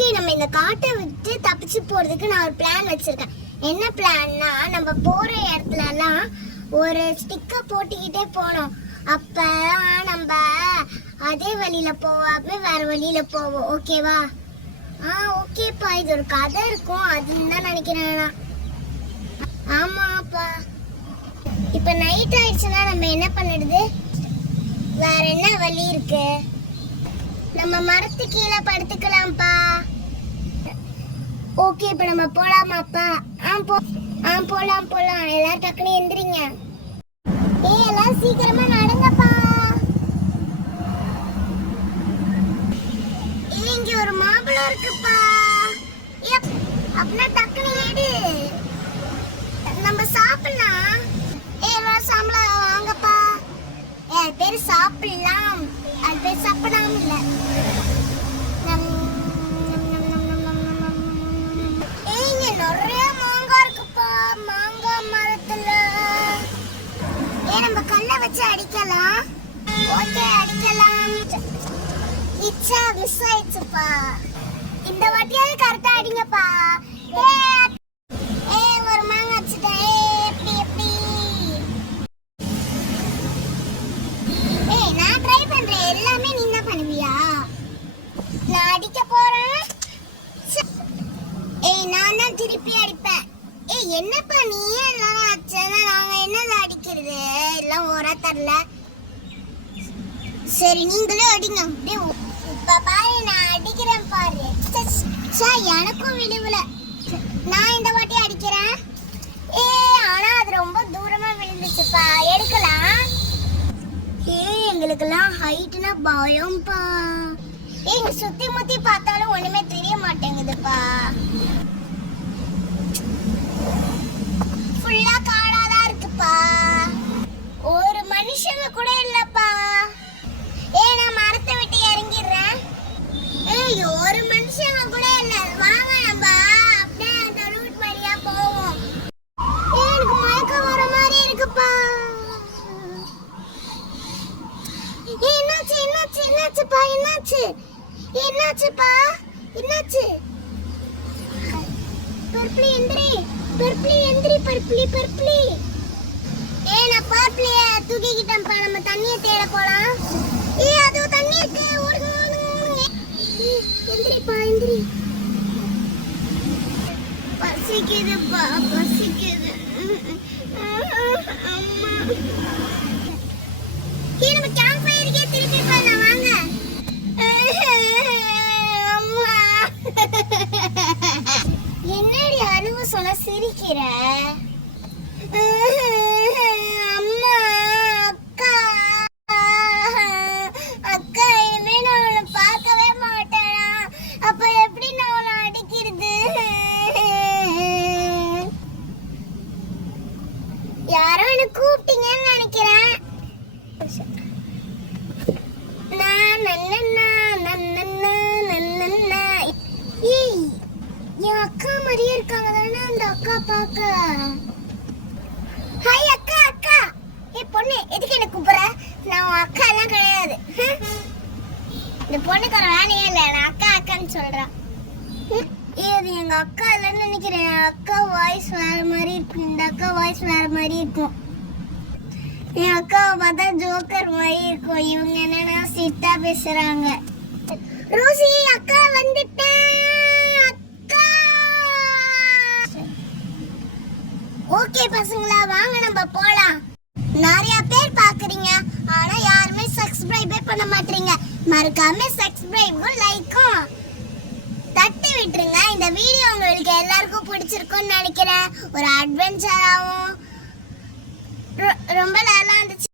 Okay, நம்ம இந்த காட்டை விட்டு தப்பிச்சு போறதுக்கு நான் ஒரு பிளான் வச்சிருக்கேன். என்ன பிளான்னா, நம்ம போற இடத்துல எல்லாம் ஒரு ஸ்டிக்கர் போட்டுக்கிட்டே போனோம். அப்பதான் நம்ம அதே வழியில போவாம வேற வழியில போவோம். ஓகேவா? ஓகேப்பா, இது ஒரு கதை இருக்கும் அதுன்னு தான் நினைக்கிறேன். ஆமாப்பா. இப்ப நைட் ஆயிடுச்சுன்னா நம்ம என்ன பண்ணிடுது? வேற என்ன வழி இருக்கு? நம்ம மரத்து கீழே படுத்துக்கலாம்ப்பா. ஓகே, இப்ப நம்ம போலாமாப்பா? போலாம். எல்லாரும் டக்குனு எந்திரிங்க. எல்லாரும் சீக்கிரமா நடங்கப்பா. இங்க ஒரு மாம்பழம் இருக்குப்பா. அப்படின்னா டக்குனு ஏடு, நம்ம சாப்பிடலாம். சாம்பளம் வாங்கப்பா. அது பேரு சாப்பிடலாம், அது பேர் சாப்பிடலாம் இல்ல. இங்க நிறைய மாங்காய் இருக்குப்பா. மாங்காய் மரத்துல நம்ம கல்ல வச்சு அடிக்கலாம். ஓகே, அடிக்கலாம். இச்சா மிஸ் ஆயிடுச்சுப்பா. இந்த வாட்டியாவது கரெக்டா அடிங்கப்பா. ஒரு மாங்காய் வச்சுட்டேன். நான் ட்ரை பண்றேன். எல்லாமே நீ தான் பண்ணுவியா? நான் அடிக்க போறேன். நான் தான் திருப்பி அடிப்பேன். என்னப்பா நீ எல்லாரும் அடிச்சா நாங்க என்னது அடிக்கிறது? எல்லாம் ஒரே தரல. சரி, நீங்களே அடிங்க. இப்ப பாரு, நான் அடிக்கிறேன் பாரு. எனக்கும் விழுவல. நான் இந்த வாட்டி அடிக்கிறேன். ஆனா அது ரொம்ப தூரமா விழுந்துச்சுப்பா. எடுக்கலாம். எங்களுக்கெல்லாம் ஹைட்னா பயம்பா. இங்க சுத்தி முத்தி பார்த்தாலும் ஒண்ணுமே தெரிய மாட்டேங்குதுப்பா. ஃபுல்லா காடாதான் இருக்குப்பா. ஒரு மனுஷங்க கூட இல்லப்பா. நான் மரத்தை விட்டு இறங்கிடுறேன். ஒரு மனுஷங்க கூட இல்ல. வாங்க, நம்ம அப்படியே அந்த ரூட் வழியா போவோம். எனக்கு மயக்கம் வர மாதிரி இருக்குப்பா. என்னாச்சுப்பா? என்னாச்சு? பர்ப்ளி எந்திரி. பர்ப்ளி. நான் பர்ப்ளிய தூக்கிக்கிட்டேன்ப்பா. நம்ம தண்ணியை தேட போலாம். அதோ தண்ணி இருக்கு. ஓடுங்க. எந்திரிப்பா, எந்திரி. பசிக்குதுப்பா, பசிக்குது. அம்மா, நம்ம கேம்ப் ஃபயருக்கே திருப்பி போலாம். வாங்க. அம்மா, என்னடி அழுவு சொன்ன சிரிக்கிற? அம்மா, அக்கா இனிமே நான் அவளை பார்க்கவே மாட்டேனா? அப்ப எப்படி நான் அவளை அடிக்கிறது? யாரோ என்ன கூப்பிட்டீங்கன்னு நினைக்கிறேன். என் அக்கா மாதிரியே இருக்காங்க தானே அந்த அக்கா பார்க்க. ஹாய் அக்கா. பொண்ணு, எதுக்கு என்ன கூப்பிடுற? நான் உன் அக்கா எல்லாம் கிடையாது. இந்த பொண்ணுக்கார வேலையே இல்லை. நான் அக்கான்னு சொல்றேன். இது எங்க அக்கா இல்லைன்னு நினைக்கிறேன். என் அக்கா வாய்ஸ் வேற மாதிரி இருக்கும். இந்த அக்கா வாய்ஸ் வேற மாதிரி இருக்கும். என் அக்காவை பார்த்தா ஜோக்கர் மாதிரி இருக்கும். இவங்க என்னன்னா சிட்டா பேசுறாங்க. ரோசி, அக்கா வந்துட்டேன். அக்கா. ஓகே பசங்களா, வாங்க நம்ம போலாம். நிறைய பேர் பாக்குறீங்க, ஆனா யாருமே சப்ஸ்கிரைபே பண்ண மாட்டீங்க. மறக்காம சப்ஸ்கிரைபும் லைக்கும் தட்டி விட்டுருங்க. இந்த வீடியோ உங்களுக்கு எல்லாருக்கும் பிடிச்சிருக்கும்னு நினைக்கிறேன். ஒரு அட்வென்ச்சராகவும் ரொம்ப நல்லா இருந்துச்சு.